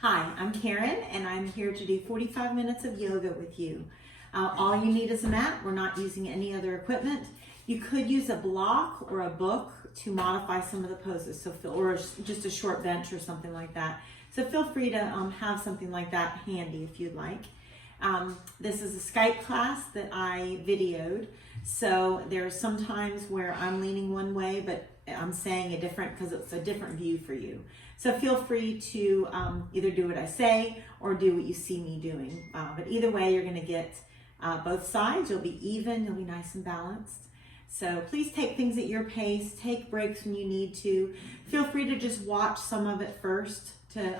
Hi, I'm Karen, and I'm here to do 45 minutes of yoga with you. All you need is a mat. We're not using any other equipment. You could use a block or a book to modify some of the poses, or just a short bench or something like that. So feel free to have something like that handy if you'd like. This is a Skype class that I videoed, so there's some times where I'm leaning one way, but I'm saying a different, because it's a different view for you. So feel free to either do what I say or do what you see me doing. But either way, you're going to get both sides. You'll be even, you'll be nice and balanced. So please take things at your pace, take breaks when you need to. Feel free to just watch some of it first to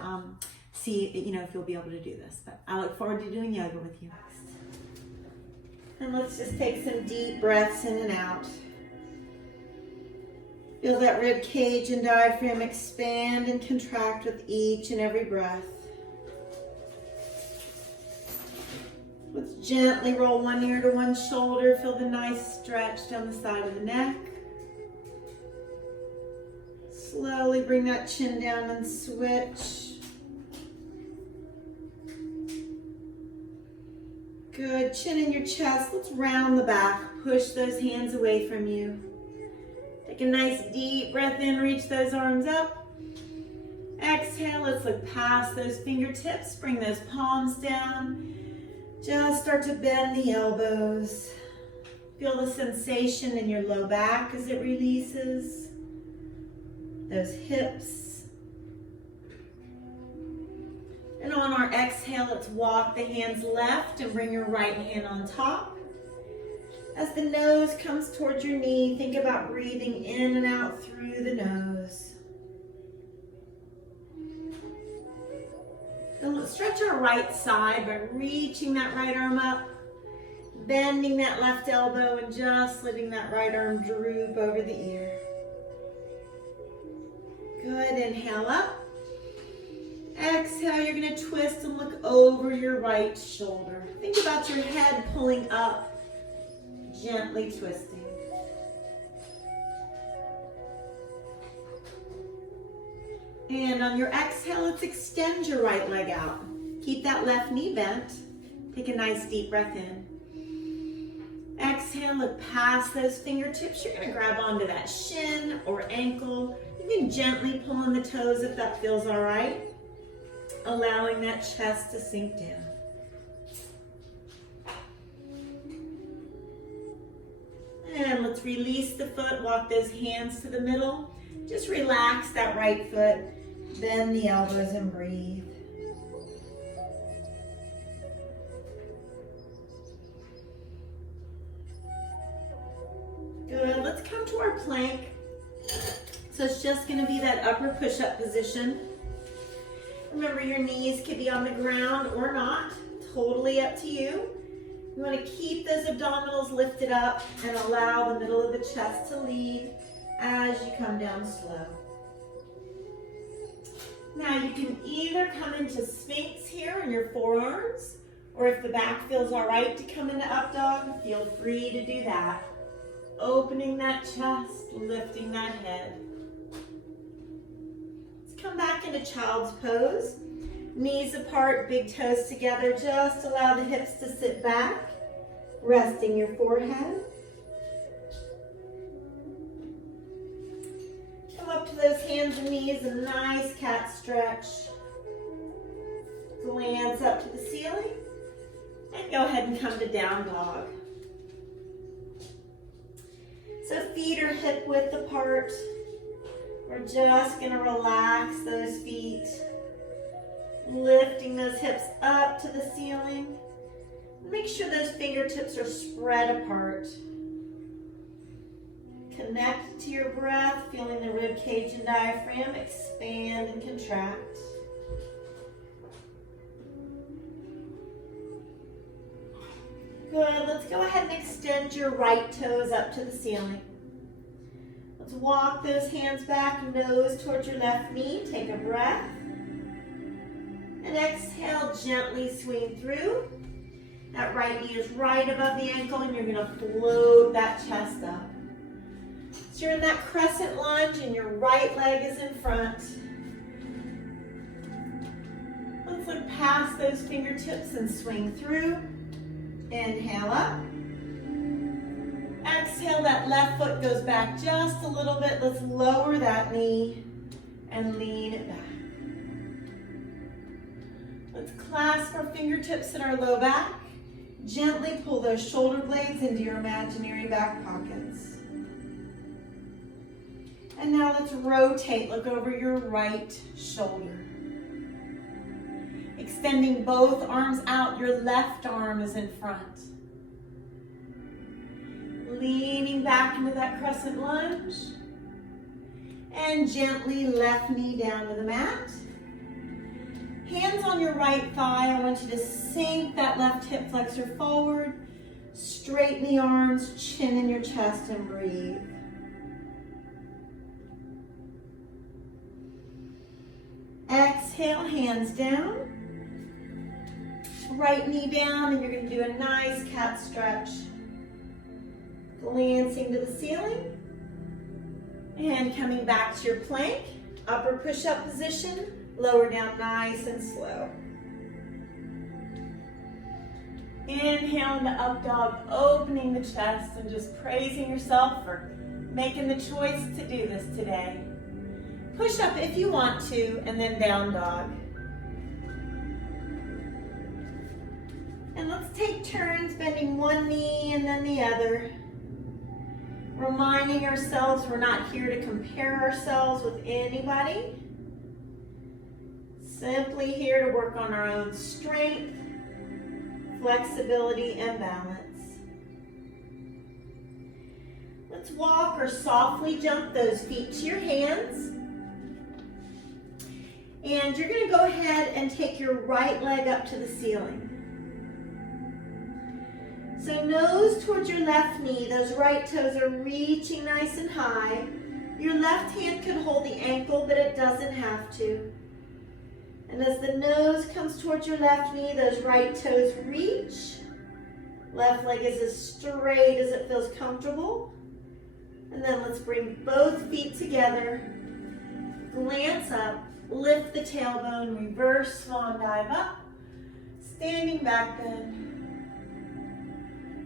see if you'll be able to do this. But I look forward to doing yoga with you. And let's just take some deep breaths in and out. Feel that rib cage and diaphragm expand and contract with each and every breath. Let's gently roll one ear to one shoulder. Feel the nice stretch down the side of the neck. Slowly bring that chin down and switch. Good. Chin in your chest. Let's round the back. Push those hands away from you. Take a nice deep breath in, reach those arms up. Exhale, let's look past those fingertips, bring those palms down. Just start to bend the elbows. Feel the sensation in your low back as it releases. Those hips. And on our exhale, let's walk the hands left and bring your right hand on top. As the nose comes towards your knee, think about breathing in and out through the nose. Then let's stretch our right side by reaching that right arm up, bending that left elbow, and just letting that right arm droop over the ear. Good, inhale up. Exhale, you're going to twist and look over your right shoulder. Think about your head pulling up. Gently twisting. And on your exhale, let's extend your right leg out. Keep that left knee bent. Take a nice deep breath in. Exhale, look past those fingertips. You're going to grab onto that shin or ankle. You can gently pull on the toes if that feels all right, allowing that chest to sink down. And let's release the foot, walk those hands to the middle. Just relax that right foot, bend the elbows and breathe. Good, let's come to our plank. So it's just gonna be that upper push-up position. Remember, your knees could be on the ground or not, totally up to you. You want to keep those abdominals lifted up and allow the middle of the chest to lead as you come down slow. Now you can either come into Sphinx here in your forearms, or if the back feels all right to come into up dog, feel free to do that. Opening that chest, lifting that head. Let's come back into child's pose. Knees apart, big toes together. Just allow the hips to sit back, resting your forehead. Come up to those hands and knees, a nice cat stretch. Glance up to the ceiling. And go ahead and come to down dog. So feet are hip width apart. We're just going to relax those feet. Lifting those hips up to the ceiling. Make sure those fingertips are spread apart. Connect to your breath, feeling the rib cage and diaphragm expand and contract. Good, let's go ahead and extend your right toes up to the ceiling. Let's walk those hands back, nose towards your left knee. Take a breath. And exhale, gently swing through. That right knee is right above the ankle, and you're going to float that chest up. So you're in that crescent lunge, and your right leg is in front. look past those fingertips and swing through. Inhale up. Exhale, that left foot goes back just a little bit. Let's lower that knee and lean it back. Let's clasp our fingertips in our low back. Gently pull those shoulder blades into your imaginary back pockets. And now let's rotate. Look over your right shoulder. Extending both arms out. Your left arm is in front. Leaning back into that crescent lunge. And gently left knee down to the mat. Hands on your right thigh. I want you to sink that left hip flexor forward. Straighten the arms, chin in your chest, and breathe. Exhale, hands down. Right knee down, and you're going to do a nice cat stretch. Glancing to the ceiling. And coming back to your plank. Upper push-up position. Lower down nice and slow. Inhale into up dog, opening the chest and just praising yourself for making the choice to do this today. Push up if you want to, and then down dog. And let's take turns bending one knee and then the other. Reminding ourselves we're not here to compare ourselves with anybody. Simply here to work on our own strength, flexibility, and balance. Let's walk or softly jump those feet to your hands. And you're going to go ahead and take your right leg up to the ceiling. So nose towards your left knee, those right toes are reaching nice and high. Your left hand can hold the ankle, but it doesn't have to. And as the nose comes towards your left knee, those right toes reach. Left leg is as straight as it feels comfortable. And then let's bring both feet together. Glance up, lift the tailbone, reverse swan dive up. Standing back bend.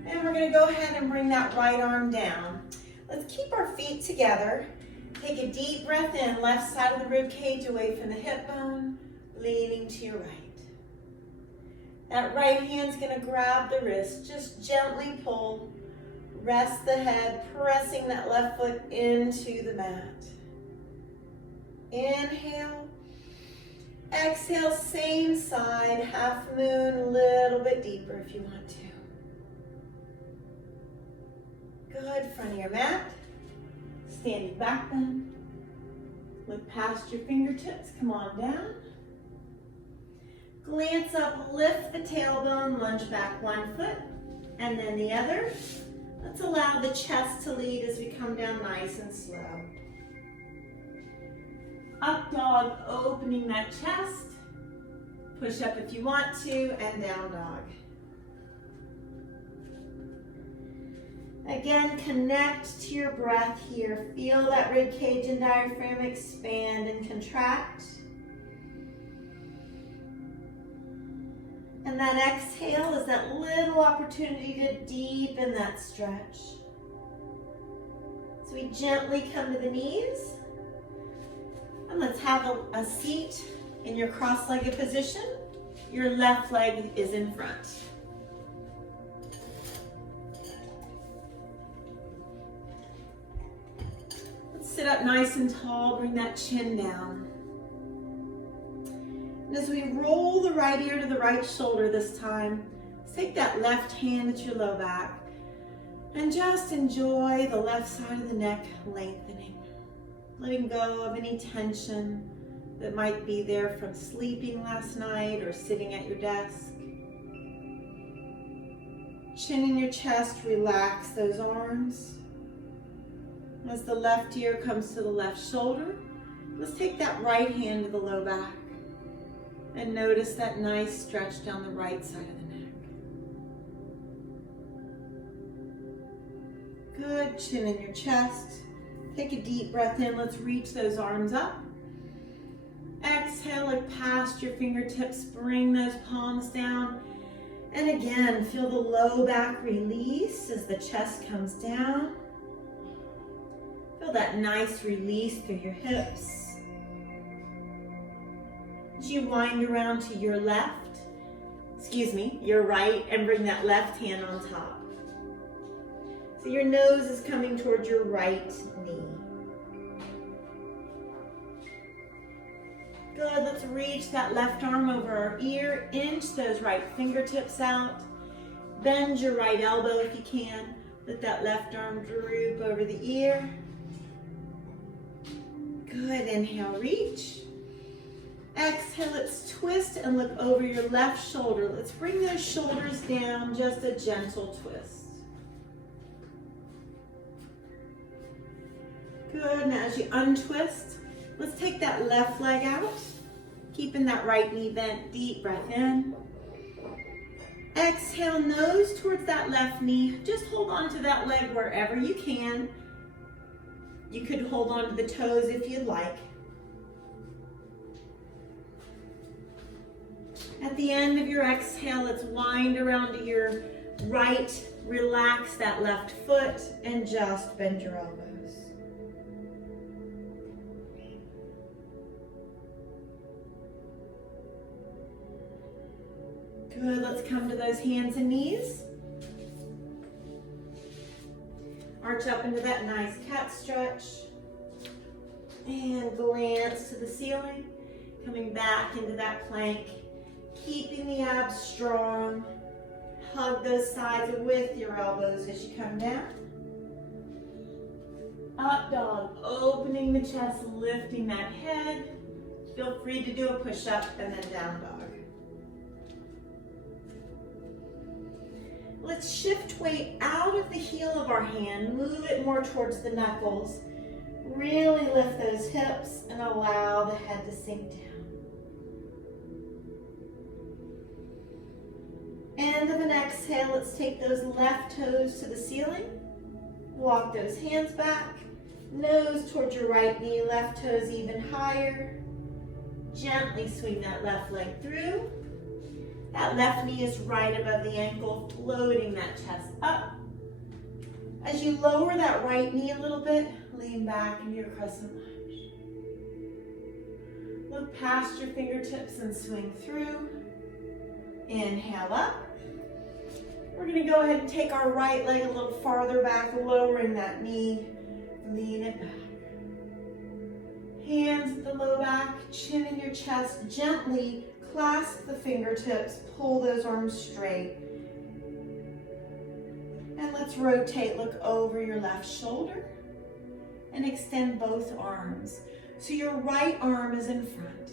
And we're going to go ahead and bring that right arm down. Let's keep our feet together. Take a deep breath in, left side of the rib cage away from the hip bone. Leaning to your right. That right hand's going to grab the wrist. Just gently pull. Rest the head, pressing that left foot into the mat. Inhale. Exhale, same side. Half moon, a little bit deeper if you want to. Good, front of your mat. Standing back then. Look past your fingertips, come on down. Glance up, lift the tailbone, lunge back one foot, and then the other. Let's allow the chest to lead as we come down nice and slow. Up dog, opening that chest. Push up if you want to, and down dog. Again, connect to your breath here. Feel that rib cage and diaphragm expand and contract. And that exhale is that little opportunity to deepen that stretch. So we gently come to the knees. And let's have a seat in your cross-legged position. Your left leg is in front. Let's sit up nice and tall, bring that chin down. And as we roll the right ear to the right shoulder this time, take that left hand at your low back and just enjoy the left side of the neck lengthening. Letting go of any tension that might be there from sleeping last night or sitting at your desk. Chin in your chest, relax those arms. As the left ear comes to the left shoulder, let's take that right hand to the low back. And notice that nice stretch down the right side of the neck. Good, chin in your chest. Take a deep breath in. Let's reach those arms up. Exhale, look past past your fingertips, bring those palms down. And again, feel the low back release as the chest comes down. Feel that nice release through your hips. As you wind around to your your right, and bring that left hand on top. So your nose is coming towards your right knee. Good, let's reach that left arm over our ear, inch those right fingertips out. Bend your right elbow if you can. Let that left arm droop over the ear. Good, inhale, reach. Exhale, let's twist and look over your left shoulder. Let's bring those shoulders down, just a gentle twist. Good, now as you untwist, let's take that left leg out, keeping that right knee bent, deep breath in. Exhale, nose towards that left knee. Just hold on to that leg wherever you can. You could hold on to the toes if you'd like. At the end of your exhale, let's wind around to your right, relax that left foot, and just bend your elbows. Good, let's come to those hands and knees. Arch up into that nice cat stretch. And glance to the ceiling. Coming back into that plank. Keeping the abs strong. Hug those sides with your elbows as you come down. Up dog, opening the chest, lifting that head. Feel free to do a push-up and then down dog. Let's shift weight out of the heel of our hand, move it more towards the knuckles. Really lift those hips and allow the head to sink down. End of an exhale, let's take those left toes to the ceiling. Walk those hands back. Nose towards your right knee, left toes even higher. Gently swing that left leg through. That left knee is right above the ankle, floating that chest up. As you lower that right knee a little bit, lean back into your crescent lunge. Look past your fingertips and swing through. Inhale up. We're going to go ahead and take our right leg a little farther back, lowering that knee. Lean it back. Hands at the low back, chin in your chest. Gently clasp the fingertips, pull those arms straight. And let's rotate, look over your left shoulder and extend both arms. So your right arm is in front.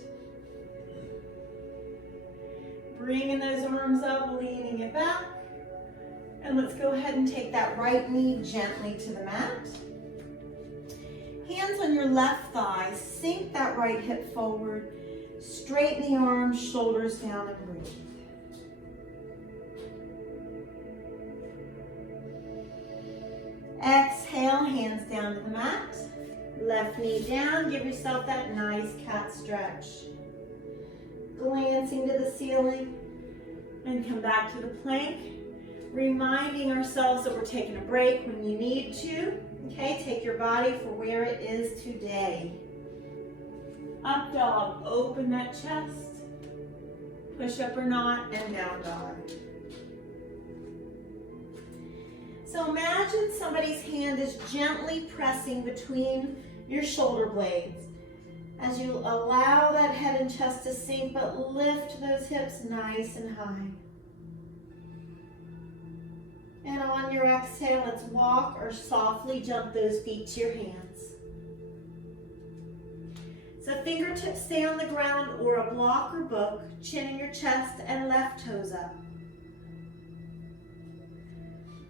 Bringing those arms up, leaning it back. And let's go ahead and take that right knee gently to the mat. Hands on your left thigh, sink that right hip forward. Straighten the arms, shoulders down, and breathe. Exhale, hands down to the mat. Left knee down, give yourself that nice cat stretch. Glancing to the ceiling, and come back to the plank. Reminding ourselves that we're taking a break when you need to. Okay, take your body for where it is today. Up dog, open that chest. Push up or not, and down dog. So imagine somebody's hand is gently pressing between your shoulder blades. As you allow that head and chest to sink, but lift those hips nice and high. And on your exhale, let's walk or softly jump those feet to your hands. So fingertips stay on the ground or a block or book, chin in your chest and left toes up.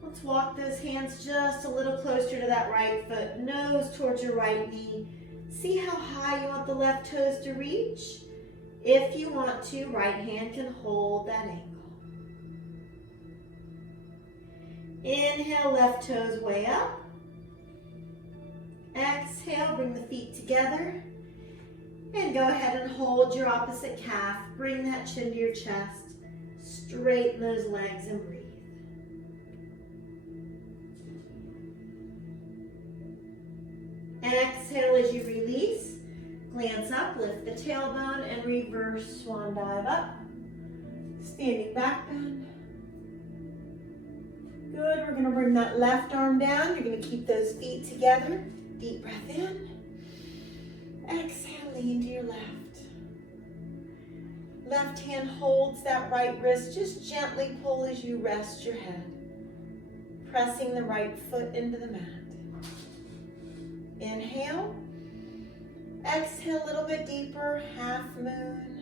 Let's walk those hands just a little closer to that right foot, nose towards your right knee. See how high you want the left toes to reach. If you want to, right hand can hold that ankle. Inhale, left toes way up. Exhale, bring the feet together. And go ahead and hold your opposite calf. Bring that chin to your chest. Straighten those legs and breathe. Exhale as you release. Glance up, lift the tailbone, and reverse swan dive up. Standing back bend. Good, we're gonna bring that left arm down. You're gonna keep those feet together. Deep breath in. Exhale, lean to your left. Left hand holds that right wrist. Just gently pull as you rest your head. Pressing the right foot into the mat. Inhale. Exhale a little bit deeper, half moon.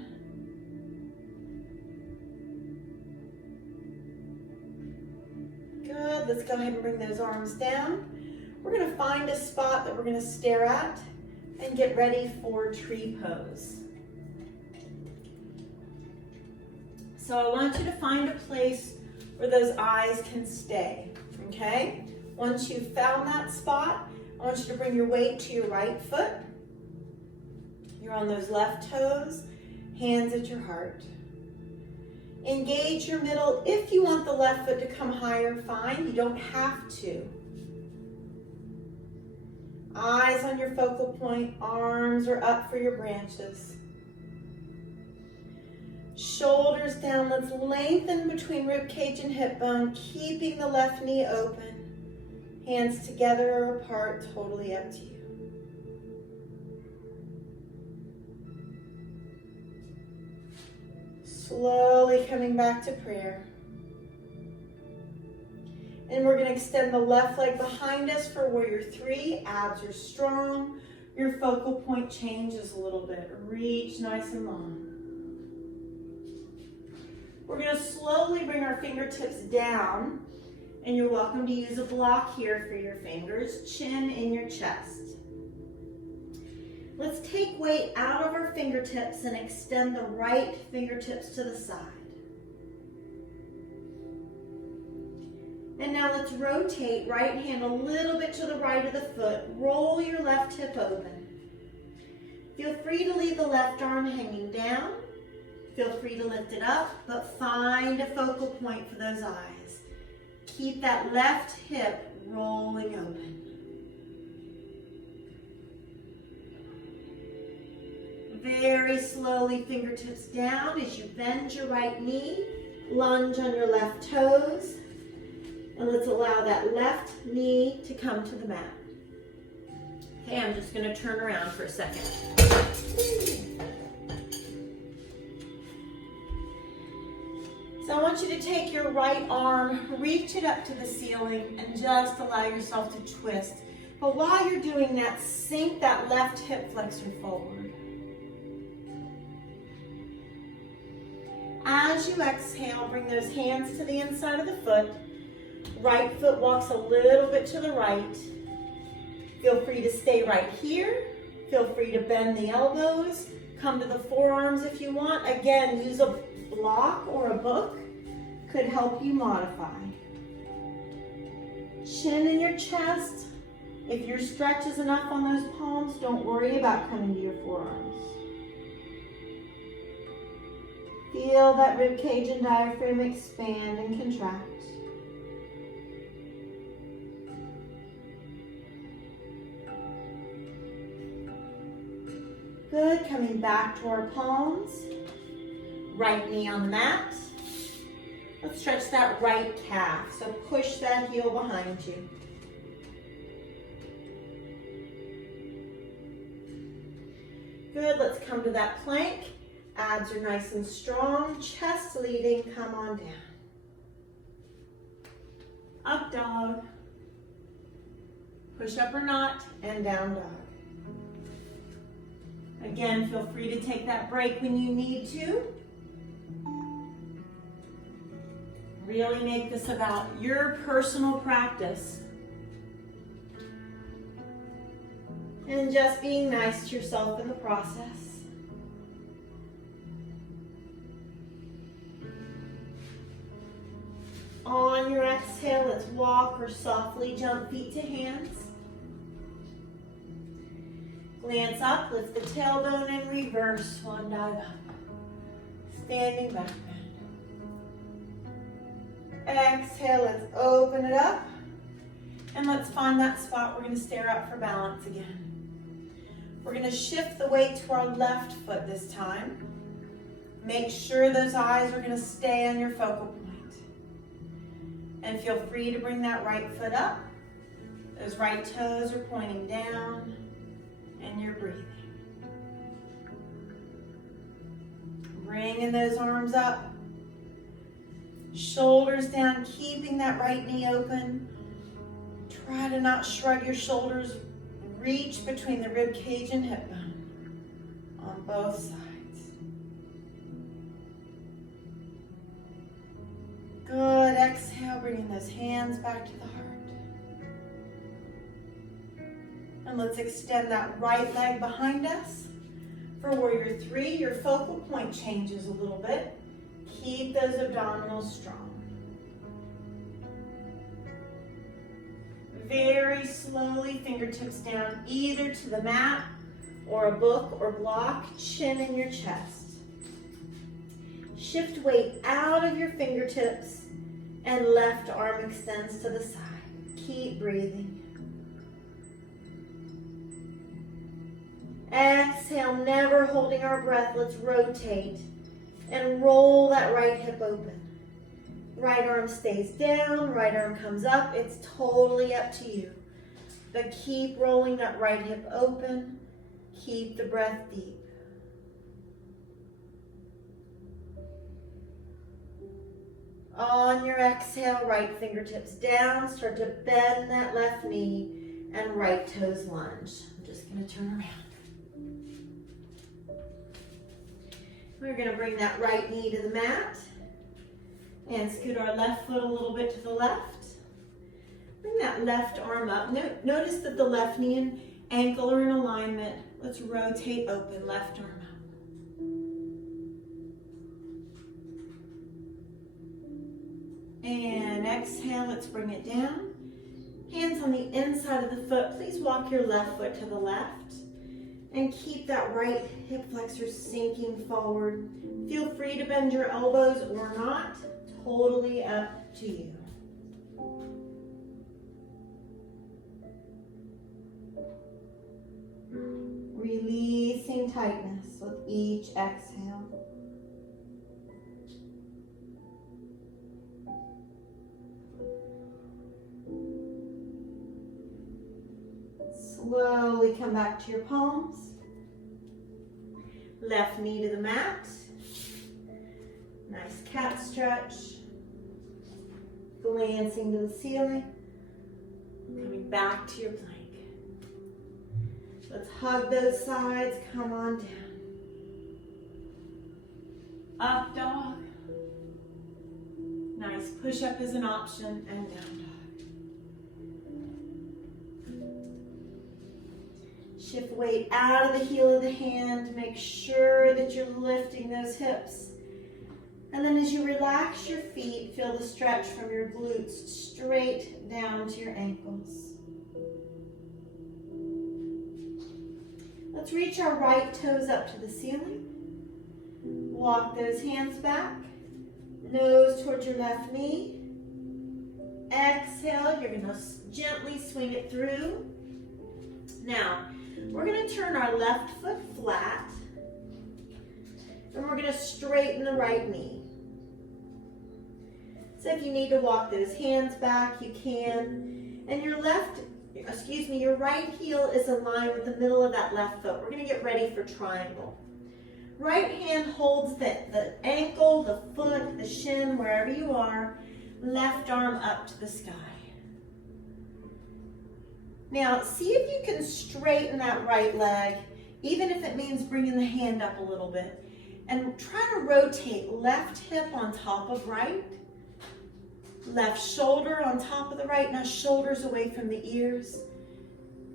Good, let's go ahead and bring those arms down. We're gonna find a spot that we're gonna stare at and get ready for tree pose. So I want you to find a place where those eyes can stay, okay? Once you've found that spot, I want you to bring your weight to your right foot. You're on those left toes, hands at your heart. Engage your middle. If you want the left foot to come higher, fine. You don't have to. Eyes on your focal point, arms are up for your branches. Shoulders down, let's lengthen between rib cage and hip bone, keeping the left knee open. Hands together or apart, totally up to you. Slowly coming back to prayer. And we're going to extend the left leg behind us for warrior three. Abs are strong. Your focal point changes a little bit. Reach nice and long. We're going to slowly bring our fingertips down. And you're welcome to use a block here for your fingers. Chin in your chest. Let's take weight out of our fingertips and extend the right fingertips to the side. And now let's rotate right hand a little bit to the right of the foot. Roll your left hip open. Feel free to leave the left arm hanging down. Feel free to lift it up, but find a focal point for those eyes. Keep that left hip rolling open. Very slowly, fingertips down as you bend your right knee, lunge on your left toes, and let's allow that left knee to come to the mat. Okay, I'm just going to turn around for a second. So I want you to take your right arm, reach it up to the ceiling, and just allow yourself to twist. But while you're doing that, sink that left hip flexor forward. As you exhale, bring those hands to the inside of the foot. Right foot walks a little bit to the right. Feel free to stay right here. Feel free to bend the elbows. Come to the forearms if you want. Again, use a block or a book. Could help you modify. Chin in your chest. If your stretch is enough on those palms, don't worry about coming to your forearms. Feel that rib cage and diaphragm expand and contract. Good, coming back to our palms. Right knee on the mat. Let's stretch that right calf. So push that heel behind you. Good, let's come to that plank. Abs are nice and strong, chest leading, come on down. Up dog. Push up or not, and down dog. Again, feel free to take that break when you need to. Really make this about your personal practice. And just being nice to yourself in the process. On your exhale, let's walk or softly jump feet to hands. Glance up, lift the tailbone and reverse swan dive up. Standing back bend. Exhale, let's open it up. And let's find that spot. We're going to stare up for balance again. We're going to shift the weight to our left foot this time. Make sure those eyes are going to stay on your focal point. And feel free to bring that right foot up. Those right toes are pointing down. And you're breathing. Bringing those arms up. Shoulders down, keeping that right knee open. Try to not shrug your shoulders. Reach between the rib cage and hip bone on both sides. Good. Exhale, bringing those hands back to the heart. And let's extend that right leg behind us. For warrior three, your focal point changes a little bit. Keep those abdominals strong. Very slowly, fingertips down either to the mat or a book or block, chin in your chest. Shift weight out of your fingertips and left arm extends to the side. Keep breathing. Exhale, never holding our breath. Let's rotate and roll that right hip open. Right arm stays down, right arm comes up. It's totally up to you. But keep rolling that right hip open. Keep the breath deep. On your exhale, right fingertips down. Start to bend that left knee and right toes lunge. I'm just going to turn around. We're going to bring that right knee to the mat and scoot our left foot a little bit to the left. Bring that left arm up. Notice that the left knee and ankle are in alignment. Let's rotate open, left arm up. And exhale, let's bring it down. Hands on the inside of the foot. Please walk your left foot to the left. And keep that right hip flexor sinking forward. Feel free to bend your elbows or not. Totally up to you. Releasing tightness with each exhale. Slowly come back to your palms. Left knee to the mat. Nice cat stretch. Glancing to the ceiling. Coming back to your plank. Let's hug those sides. Come on down. Up dog. Nice push-up is an option, and down dog. Shift weight out of the heel of the hand. Make sure that you're lifting those hips. And then as you relax your feet, feel the stretch from your glutes straight down to your ankles. Let's reach our right toes up to the ceiling. Walk those hands back. Nose towards your left knee. Exhale, you're going to gently swing it through. Now, we're going to turn our left foot flat. And we're going to straighten the right knee. So if you need to walk those hands back, you can. And your right heel is aligned with the middle of that left foot. We're going to get ready for triangle. Right hand holds the ankle, the foot, the shin, wherever you are. Left arm up to the sky. Now, see if you can straighten that right leg, even if it means bringing the hand up a little bit. And try to rotate left hip on top of right. Left shoulder on top of the right. Now shoulders away from the ears.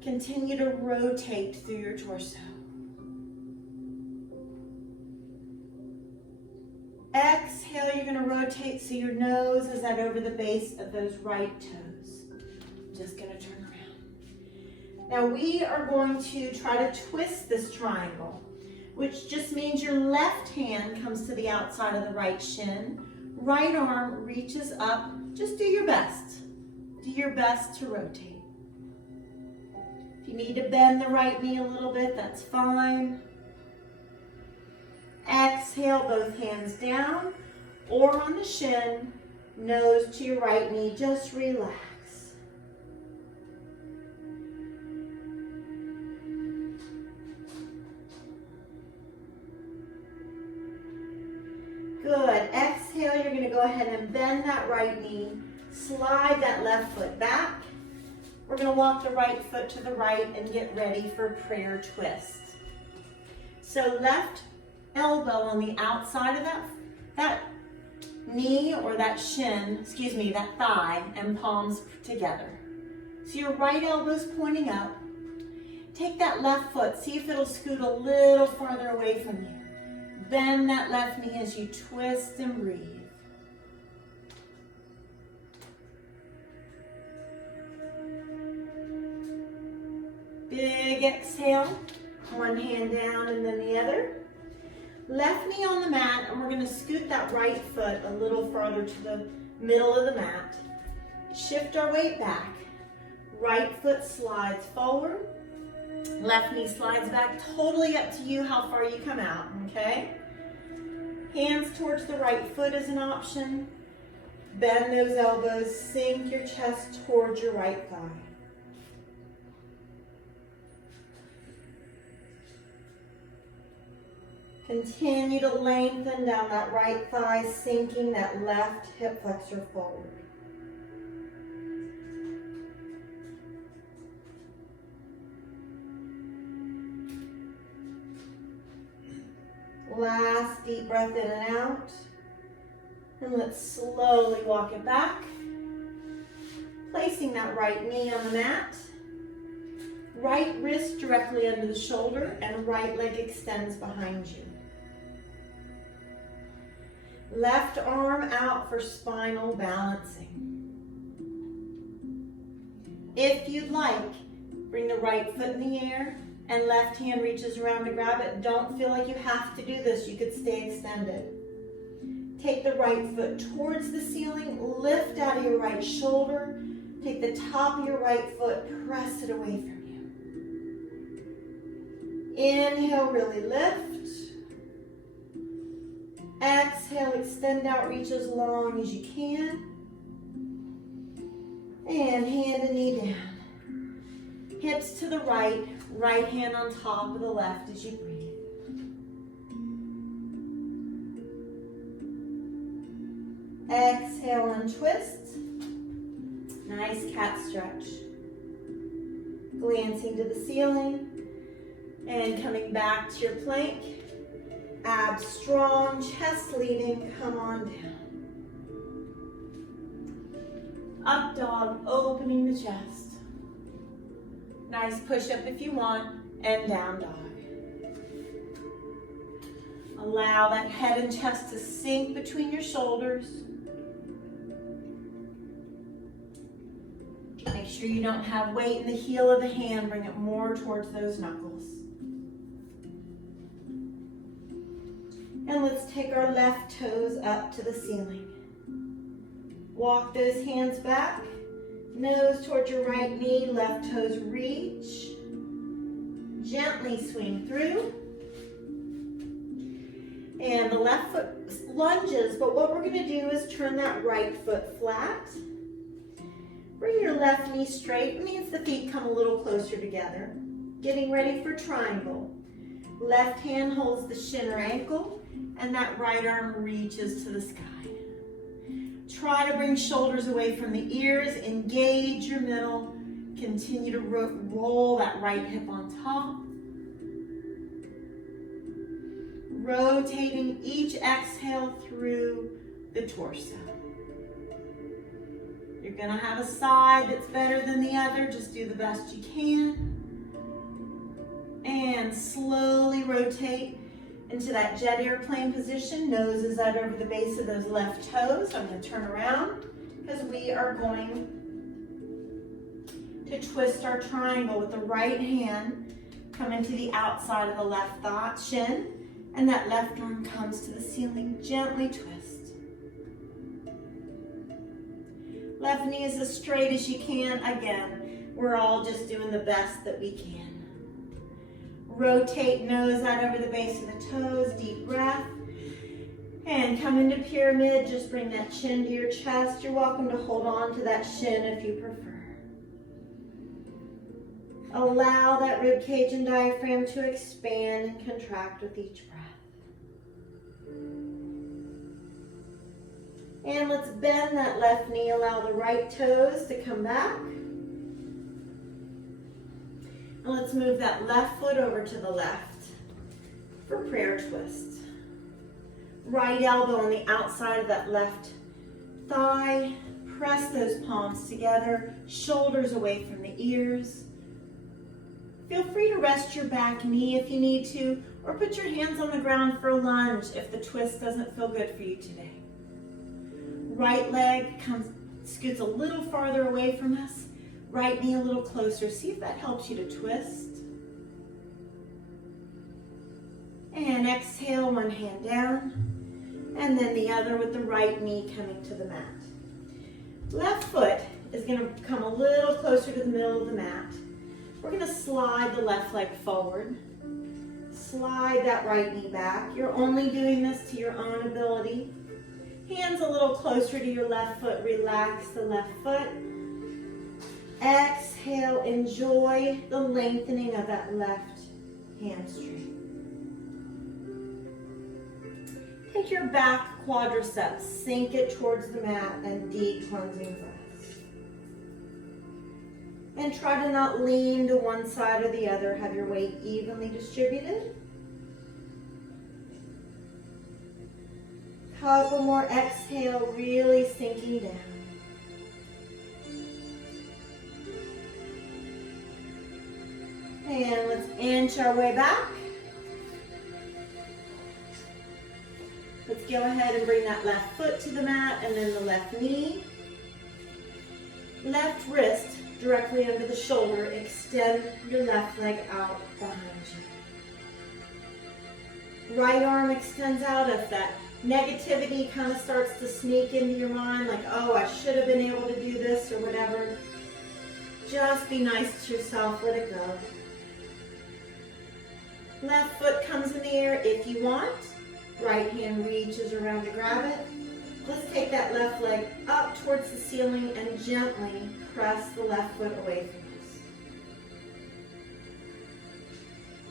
Continue to rotate through your torso. Exhale, you're going to rotate so your nose is out over the base of those right toes. I'm just going to turn around. Now we are going to try to twist this triangle, which just means your left hand comes to the outside of the right shin, right arm reaches up. Just do your best. Do your best to rotate. If you need to bend the right knee a little bit, that's fine. Exhale, both hands down or on the shin, nose to your right knee, just relax. Good. Exhale, you're going to go ahead and bend that right knee. Slide that left foot back. We're going to walk the right foot to the right and get ready for prayer twist. So left elbow on the outside of that knee or that shin, excuse me, that thigh, and palms together. So your right elbow's pointing up. Take that left foot. See if it'll scoot a little farther away from you. Bend that left knee as you twist and breathe. Big exhale, one hand down and then the other. Left knee on the mat, and we're going to scoot that right foot a little farther to the middle of the mat. Shift our weight back. Right foot slides forward. Left knee slides back. Totally up to you how far you come out, okay? Hands towards the right foot is an option. Bend those elbows, sink your chest towards your right thigh. Continue to lengthen down that right thigh, sinking that left hip flexor forward. Last deep breath in and out. And let's slowly walk it back. Placing that right knee on the mat. Right wrist directly under the shoulder and right leg extends behind you. Left arm out for spinal balancing. If you'd like, bring the right foot in the air and left hand reaches around to grab it. Don't feel like you have to do this. You could stay extended. Take the right foot towards the ceiling. Lift out of your right shoulder. Take the top of your right foot. Press it away from you. Inhale, really lift. Exhale, extend out, reach as long as you can. And hand and knee down. Hips to the right, right hand on top of the left as you breathe. Exhale and twist. Nice cat stretch. Glancing to the ceiling and coming back to your plank. Abs strong, chest leading, come on down. Up dog, opening the chest. Nice push up if you want, and down dog. Allow that head and chest to sink between your shoulders. Make sure you don't have weight in the heel of the hand, bring it more towards those knuckles. And let's take our left toes up to the ceiling. Walk those hands back. Nose towards your right knee, left toes reach. Gently swing through. And the left foot lunges, but what we're going to do is turn that right foot flat. Bring your left knee straight. It means the feet come a little closer together. Getting ready for triangle. Left hand holds the shin or ankle. And that right arm reaches to the sky. Try to bring shoulders away from the ears. Engage your middle. Continue to roll that right hip on top. Rotating each exhale through the torso. You're going to have a side that's better than the other. Just do the best you can. And slowly rotate into that jet airplane position. Nose is out over the base of those left toes. I'm going to turn around because we are going to twist our triangle with the right hand, coming to the outside of the left thigh, shin, and that left arm comes to the ceiling. Gently twist. Left knee is as straight as you can. Again, we're all just doing the best that we can. Rotate nose out over the base of the toes, deep breath. And come into pyramid, just bring that chin to your chest. You're welcome to hold on to that shin if you prefer. Allow that rib cage and diaphragm to expand and contract with each breath. And let's bend that left knee, allow the right toes to come back. And let's move that left foot over to the left for prayer twist. Right elbow on the outside of that left thigh. Press those palms together, shoulders away from the ears. Feel free to rest your back knee if you need to, or put your hands on the ground for a lunge if the twist doesn't feel good for you today. Right leg scoots a little farther away from us. Right knee a little closer. See if that helps you to twist. And exhale, one hand down, and then the other with the right knee coming to the mat. Left foot is going to come a little closer to the middle of the mat. We're going to slide the left leg forward. Slide that right knee back. You're only doing this to your own ability. Hands a little closer to your left foot. Relax the left foot. Exhale, enjoy the lengthening of that left hamstring. Take your back quadriceps, sink it towards the mat, and deep cleansing breaths. And try to not lean to one side or the other. Have your weight evenly distributed. Couple more exhale, really sinking down. And let's inch our way back. Let's go ahead and bring that left foot to the mat and then the left knee. Left wrist directly under the shoulder. Extend your left leg out behind you. Right arm extends out. If that negativity kind of starts to sneak into your mind, like, oh, I should have been able to do this or whatever, just be nice to yourself. Let it go. Left foot comes in the air if you want. Right hand reaches around to grab it. Let's take that left leg up towards the ceiling and gently press the left foot away from us.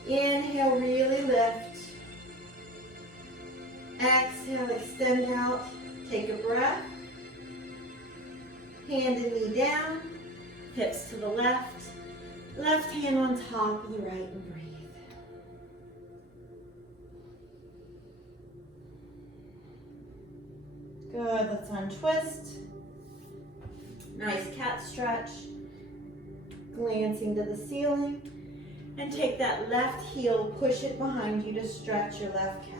Inhale, really lift. Exhale, extend out. Take a breath. Hand and knee down. Hips to the left. Left hand on top of the right and breathe. Good, let's untwist. Nice cat stretch. Glancing to the ceiling. And take that left heel, push it behind you to stretch your left calf.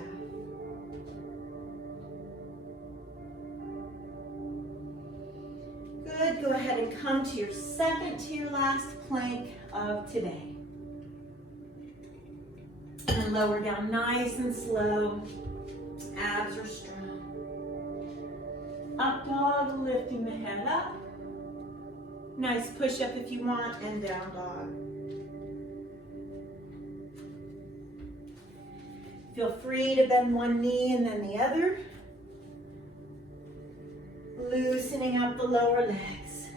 Good, go ahead and come to your second to your last plank of today. And lower down nice and slow. Abs are strong. Up dog, lifting the head up. Nice push up if you want, and down dog. Feel free to bend one knee and then the other. Loosening up the lower legs.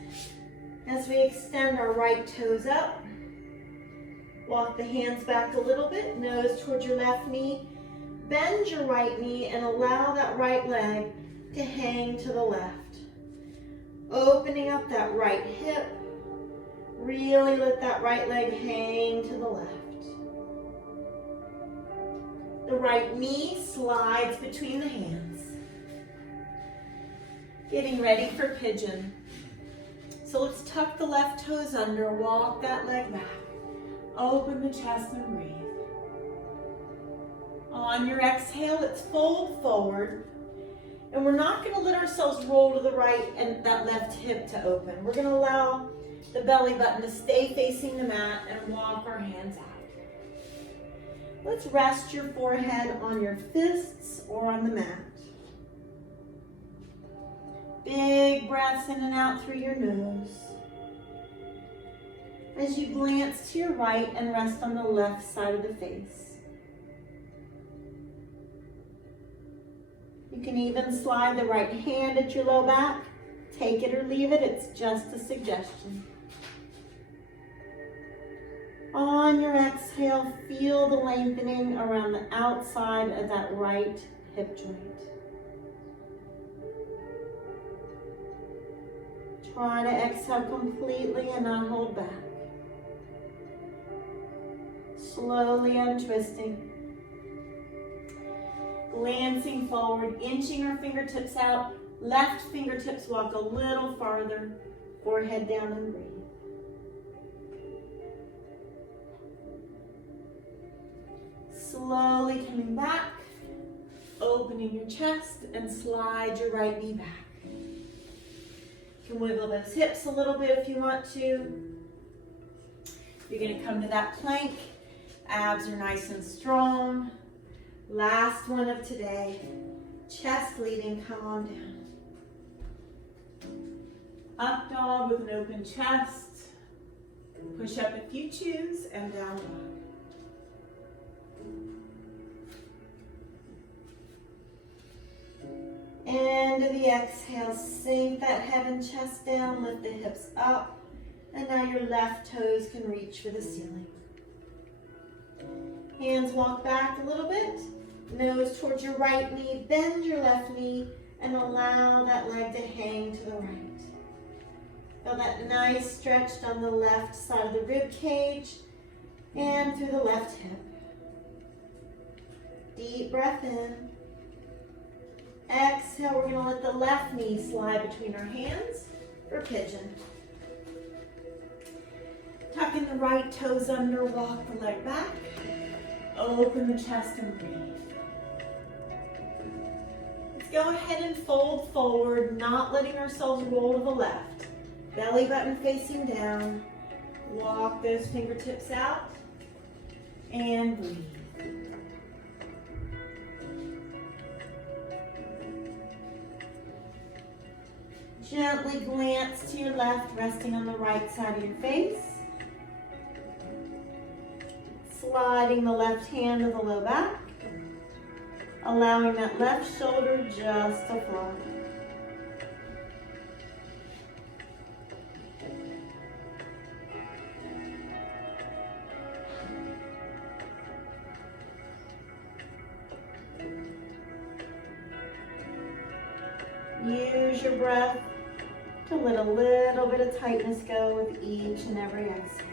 As we extend our right toes up, walk the hands back a little bit, nose towards your left knee. Bend your right knee and allow that right leg to hang to the left. Opening up that right hip. Really let that right leg hang to the left. The right knee slides between the hands. Getting ready for pigeon. So let's tuck the left toes under, walk that leg back. Open the chest and breathe. On your exhale, let's fold forward. And we're not going to let ourselves roll to the right and that left hip to open. We're going to allow the belly button to stay facing the mat and walk our hands out. Let's rest your forehead on your fists or on the mat. Big breaths in and out through your nose. As you glance to your right and rest on the left side of the face. You can even slide the right hand at your low back. Take it or leave it, it's just a suggestion. On your exhale, feel the lengthening around the outside of that right hip joint. Try to exhale completely and not hold back. Slowly untwisting. Glancing forward, inching our fingertips out. Left fingertips walk a little farther. Forehead down and breathe. Slowly coming back, opening your chest and slide your right knee back. You can wiggle those hips a little bit if you want to. You're going to come to that plank. Abs are nice and strong. Last one of today. Chest leading, come on down. Up dog with an open chest. Push up if you choose, and down dog. End of the exhale, sink that head and chest down, lift the hips up, and now your left toes can reach for the ceiling. Hands walk back a little bit, nose towards your right knee, bend your left knee, and allow that leg to hang to the right. Feel that nice stretch down the left side of the rib cage and through the left hip. Deep breath in. Exhale, we're going to let the left knee slide between our hands for pigeon. Tuck in the right toes under, walk the leg back. Open the chest and breathe. Let's go ahead and fold forward, not letting ourselves roll to the left. Belly button facing down. Walk those fingertips out and breathe. Gently glance to your left, resting on the right side of your face. Sliding the left hand to the low back. Allowing that left shoulder just to float. Use your breath to let a little bit of tightness go with each and every exhale.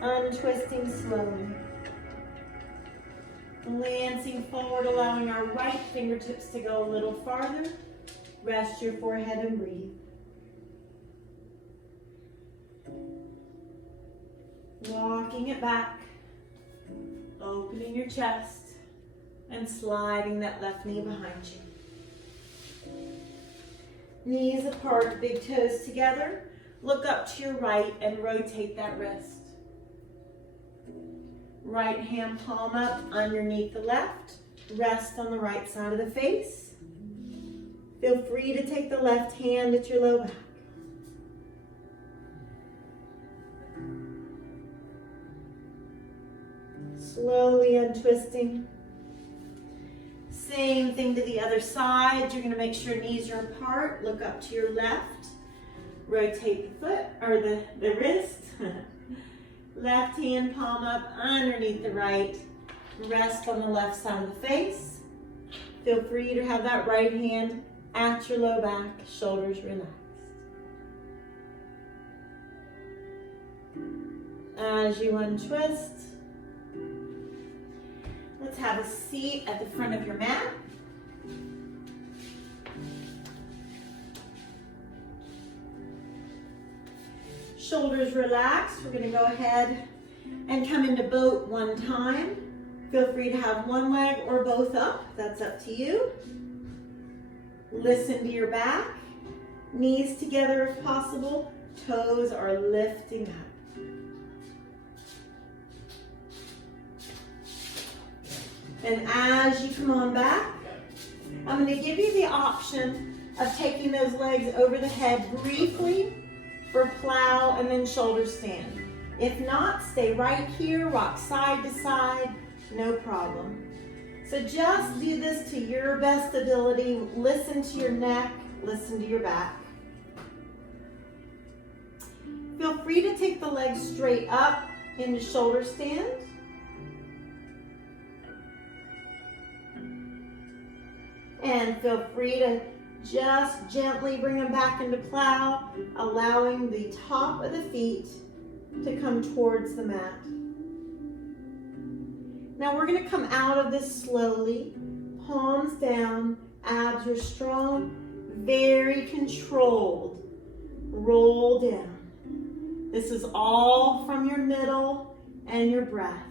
Untwisting slowly. Glancing forward, allowing our right fingertips to go a little farther. Rest your forehead and breathe. Walking it back. Opening your chest and sliding that left knee behind you. Knees apart, big toes together. Look up to your right and rotate that wrist. Right hand palm up underneath the left. Rest on the right side of the face. Feel free to take the left hand at your low back. Slowly untwisting. Same thing to the other side. You're going to make sure knees are apart. Look up to your left. Rotate the foot or the wrist. Left hand palm up underneath the right. Rest on the left side of the face. Feel free to have that right hand at your low back, shoulders relaxed. As you untwist, let's have a seat at the front of your mat. Shoulders relaxed. We're going to go ahead and come into boat one time. Feel free to have one leg or both up. That's up to you. Listen to your back. Knees together if possible. Toes are lifting up. And as you come on back, I'm going to give you the option of taking those legs over the head briefly for plow and then shoulder stand. If not, stay right here, rock side to side, no problem. So just do this to your best ability. Listen to your neck, listen to your back. Feel free to take the legs straight up into shoulder stand. And feel free to just gently bring them back into plow, allowing the top of the feet to come towards the mat. Now we're going to come out of this slowly, palms down, abs are strong, very controlled. Roll down. This is all from your middle and your breath.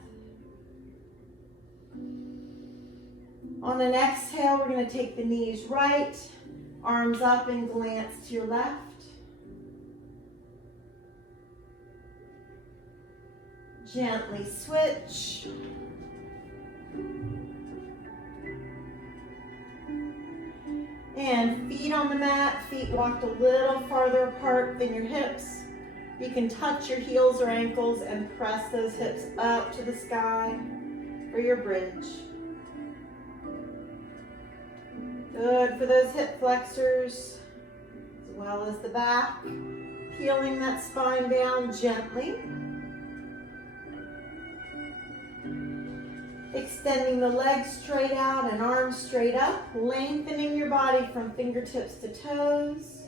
On an exhale, we're going to take the knees right, arms up and glance to your left. Gently switch. And feet on the mat, feet walked a little farther apart than your hips. You can touch your heels or ankles and press those hips up to the sky for your bridge. Good for those hip flexors, as well as the back. Peeling that spine down gently. Extending the legs straight out and arms straight up. Lengthening your body from fingertips to toes.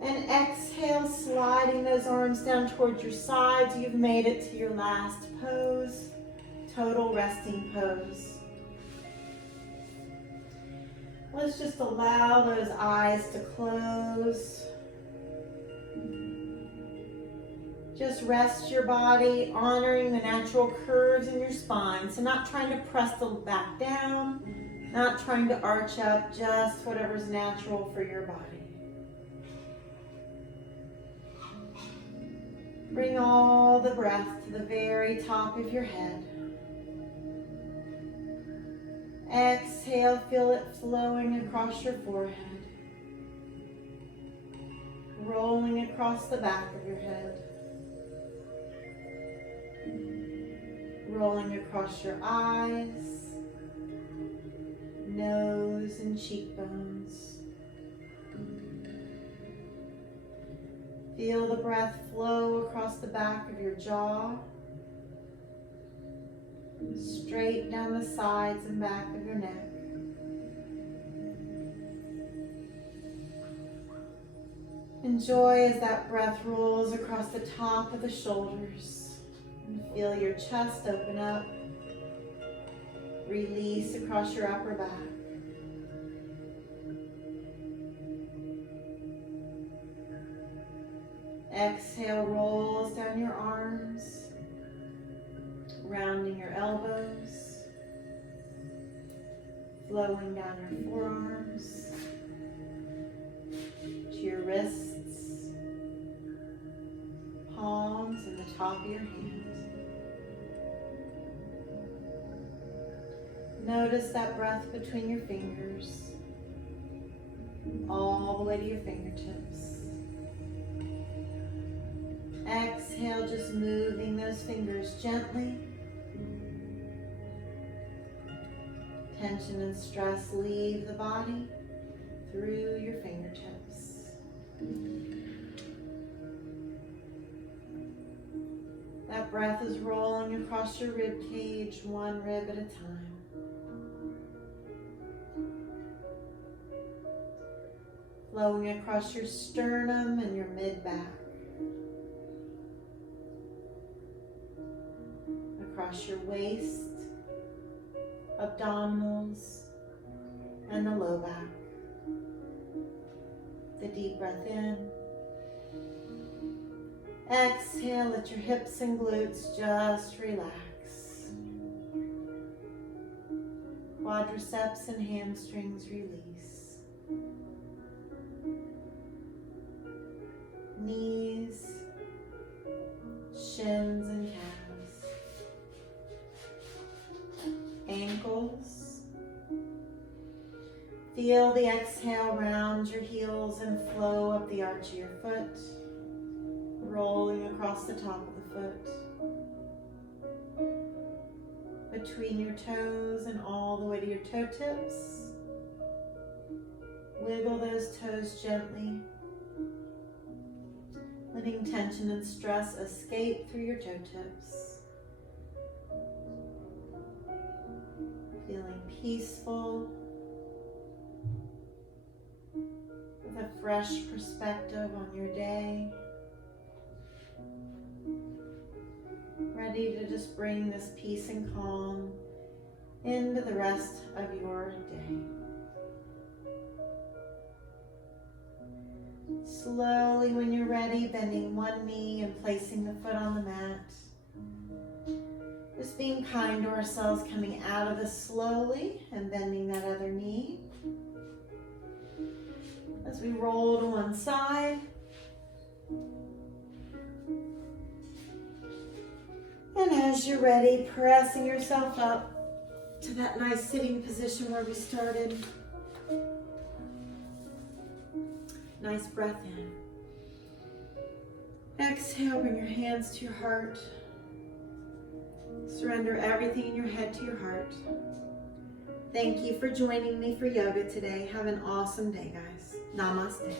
And exhale, sliding those arms down towards your sides. You've made it to your last pose, total resting pose. Let's just allow those eyes to close. Just rest your body, honoring the natural curves in your spine. So not trying to press the back down, not trying to arch up, just whatever's natural for your body. Bring all the breath to the very top of your head. Exhale, feel it flowing across your forehead. Rolling across the back of your head. Rolling across your eyes, nose and cheekbones. Feel the breath flow across the back of your jaw, straight down the sides and back of your neck. Enjoy as that breath rolls across the top of the shoulders. And feel your chest open up, release across your upper back. Exhale, rolls down your arms, rounding your elbows, flowing down your forearms, to your wrists, palms, and the top of your hands. Notice that breath between your fingers, all the way to your fingertips. Exhale, just moving those fingers gently. Tension and stress leave the body through your fingertips. That breath is rolling across your rib cage, one rib at a time. Flowing across your sternum and your mid-back. Across your waist, abdominals, and the low back. The deep breath in. Exhale, let your hips and glutes just relax. Quadriceps and hamstrings release. knees, shins and calves, ankles. Feel the exhale round your heels and flow up the arch of your foot, rolling across the top of the foot, between your toes and all the way to your toe tips. Wiggle those toes gently, letting tension and stress escape through your toe tips. Feeling peaceful, with a fresh perspective on your day. Ready to just bring this peace and calm into the rest of your day. Slowly, when you're ready, bending one knee and placing the foot on the mat. Just being kind to ourselves, coming out of this slowly and bending that other knee. As we roll to one side. And as you're ready, pressing yourself up to that nice sitting position where we started. Nice breath in. Exhale, bring your hands to your heart. Surrender everything in your head to your heart. Thank you for joining me for yoga today. Have an awesome day, guys. Namaste.